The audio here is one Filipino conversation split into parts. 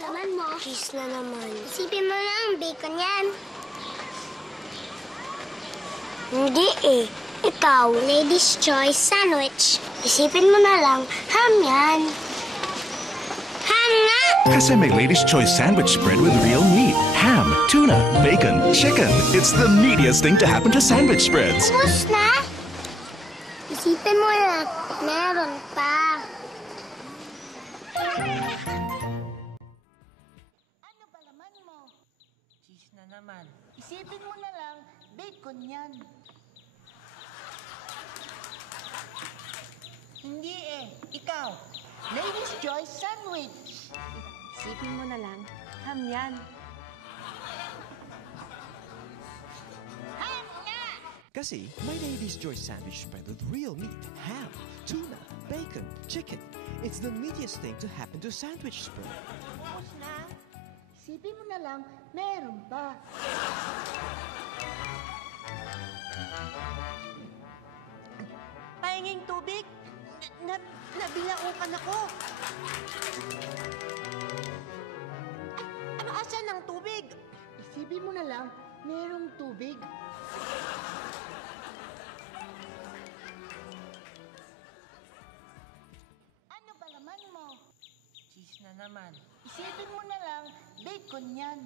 palaman mo? Cheese na naman. Isipin mo lang, bacon yan. Hindi eh. Ikaw, Lady's Choice Sandwich. isipin mo na lang, ham yan. Ham nga! Kasi may Lady's Choice sandwich spread with real meat, ham, tuna, bacon, chicken. It's the meatiest thing to happen to sandwich spreads. Ubus na? Isipin mo lang, meron pa. Ano ba laman mo? Cheese na naman. Isipin mo na lang, bacon yan. Hindi eh. Ikaw, Lady's Choice Sandwich. Isipin mo na lang, ham yan. Ham nga! Kasi may Lady's Choice sandwich spread with real meat, ham, tuna, bacon, chicken. It's the meatiest thing to happen to sandwich spread. Ubus na? Isipin mo na lang, meron pa. Pahinging tubig? Nabilaukan ako. Ano asan ng tubig? Isipin mo na lang, merong tubig. Ano ba laman mo? Cheese na naman. Isipin mo na lang, bacon yan.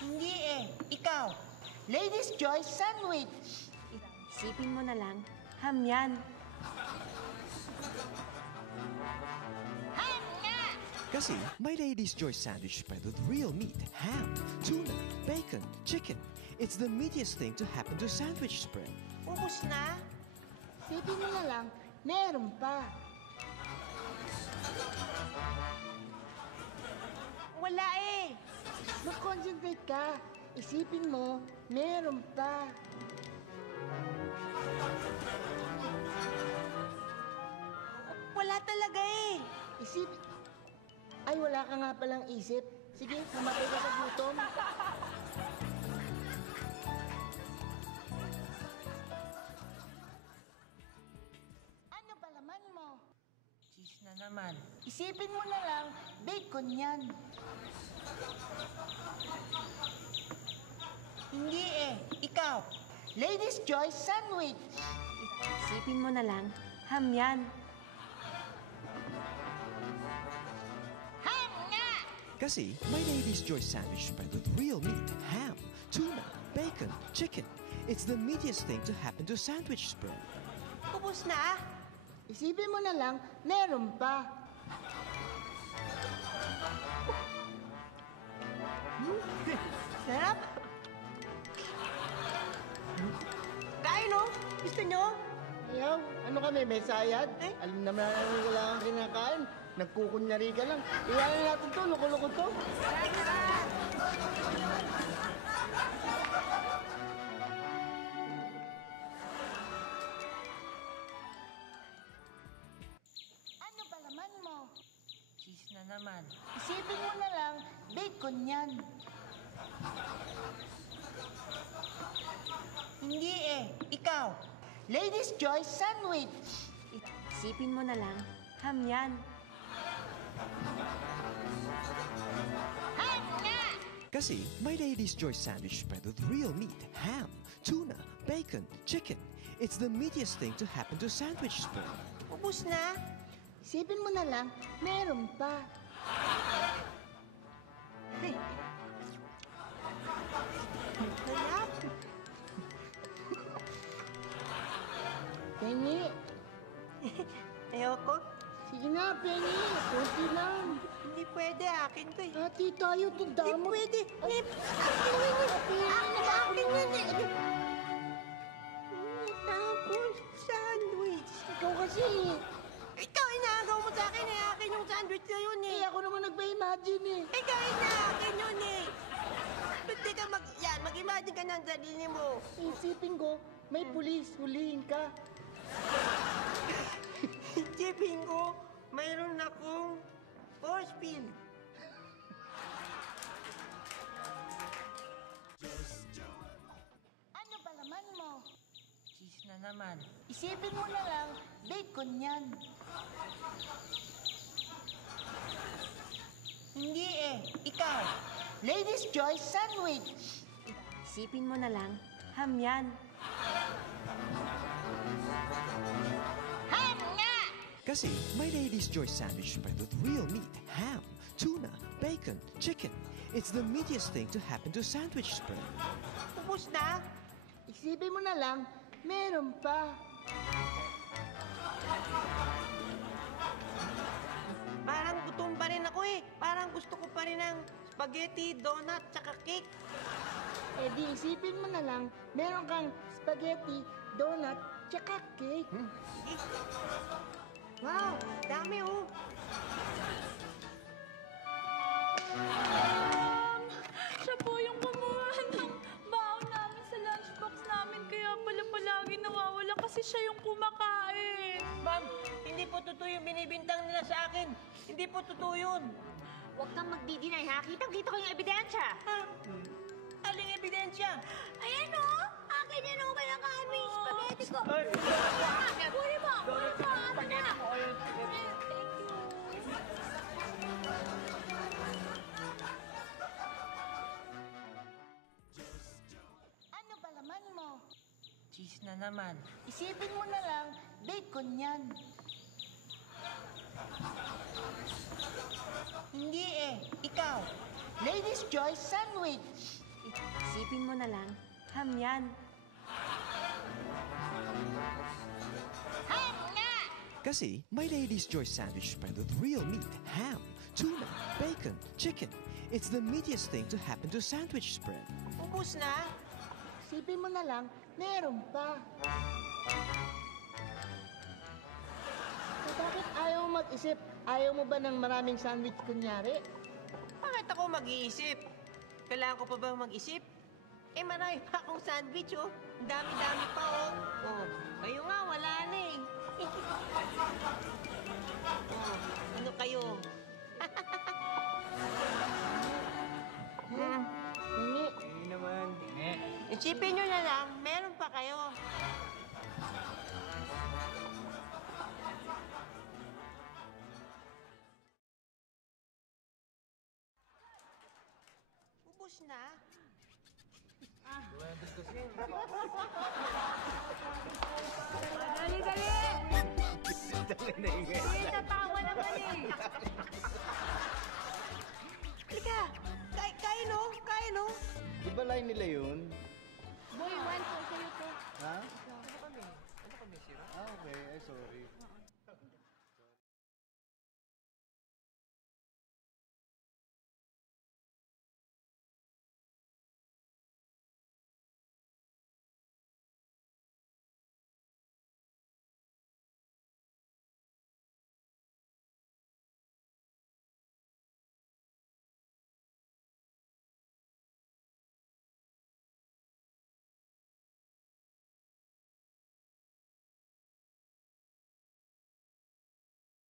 Hindi eh. Ikaw, Lady's Choice Sandwich. Isipin mo na lang, ham yan. Ham nga! Kasi may Lady's Choice sandwich spread with real meat, ham, tuna, bacon, chicken. It's the meatiest thing to happen to sandwich spread. Ubus na? Isipin mo na lang, meron pa. Wala eh. Mag-concentrate ka. Isipin mo, meron pa. Wala talaga eh. Isipin... Ay, wala ka nga palang isip. Sige, namatay ka sa gutom. Ano ba laman mo? Cheese na naman. Isipin mo na lang, bacon yan. Hindi eh. Ikaw, Lady's Choice Sandwich. Isipin mo na lang, ham yan. Ham nga! Kasi may Lady's Choice sandwich spread with real meat, ham, tuna, bacon, chicken. It's the meatiest thing to happen to sandwich spread. Ubus na? Isipin mo na lang, meron pa. Sarap. Kain oh. Gusto nyo? Ayaw, ano kami, may sayad? Alam naman namin wala kang kinakain. Nagkukunyari ka lang. Iwanan natin to, loko-loko to. Ano ba laman mo? Cheese na naman. Isipin mo na lang, bacon yan. Hindi eh. Ikaw, Lady's Choice Sandwich. Isipin mo na lang, ham yan. Ham nga! Kasi may Lady's Choice sandwich spread with real meat, ham, tuna, bacon, chicken. It's the meatiest thing to happen to sandwich spread. Ubus na? Isipin mo na lang, meron pa. Sarap. Penny, Ayoko. sige na, Penny. Kunti lang. Hindi pwede, akin to eh. Hati tayo, Hindi tindamo. pwede. Nip. Akin yan eh. Tapos, sandwich. Ikaw kasi. Ikaw, inaagaw mo sa akin eh. Akin yung sandwich na yun eh. Eh, ako naman nagpa-imagine eh. Ikaw, akin yun eh. Pwede ka mag-imagine ka ng sarili mo. Isipin ko, may pulis, hulihin ka. Isipin ko, mayroon akong force field. Ano ba laman mo? Cheese na naman. Isipin mo na lang, bacon yan. Hindi eh. Ikaw. Ladies' Choice Sandwich. Isipin mo na lang, ham yan. Ham nga! Kasi may Lady's Choice Sandwich spread with real meat, ham, tuna, bacon, chicken. It's the meatiest thing to happen to sandwich spread. Ubus na. Isipin mo na lang, meron pa. Parang gutom pa rin ako eh. Parang gusto ko pa rin ng spaghetti, donut, tsaka cake. Eh di isipin mo na lang, meron kang spaghetti, donut, tsaka cake. Wow, dami oh. Siya po yung kumuha ng baon namin sa lunchbox namin. Kaya pala palagi nawawala kasi siya yung kumakain. Ma'am, hindi po totoo yung binibintang nila sa akin. Hindi po totoo yun. Huwag kang magdi-deny ha. Kitang-kita ko yung ebidensya. Ha? Aling ebidensya? Ayan o! Akin yan o! Kinakain mo yung spaghetti ko. Huli mo! Huli mo! Spaghetti ko. Thank you. Ano ba laman mo? Cheese na naman. Isipin mo na lang, bacon yan. Hindi eh. Ikaw. Ladies' Choice Sandwich. Isipin mo na lang, ham yan. Ham nga! Kasi may Lady's Choice Sandwich spread with real meat, ham, tuna, bacon, chicken. It's the meatiest thing to happen to sandwich spread. Ubus na. Isipin mo na lang, meron pa. So bakit ayaw mo mag-isip? Ayaw mo ba ng maraming sandwich kunyari? Bakit ako mag-iisip? Kailangan ko pa bang mag-isip? Eh, marami pa akong sandwich, oh. Ang dami-dami pa, oh. Oh, kayo nga, wala na eh. Oh, ano kayo? Hingi. Isipin nyo na lang, meron pa kayo. Ubus na. Dali, dali! Hindi, natawa naman eh. Halika, kain oh, kain oh. Di ba line nila yun? Boy, 1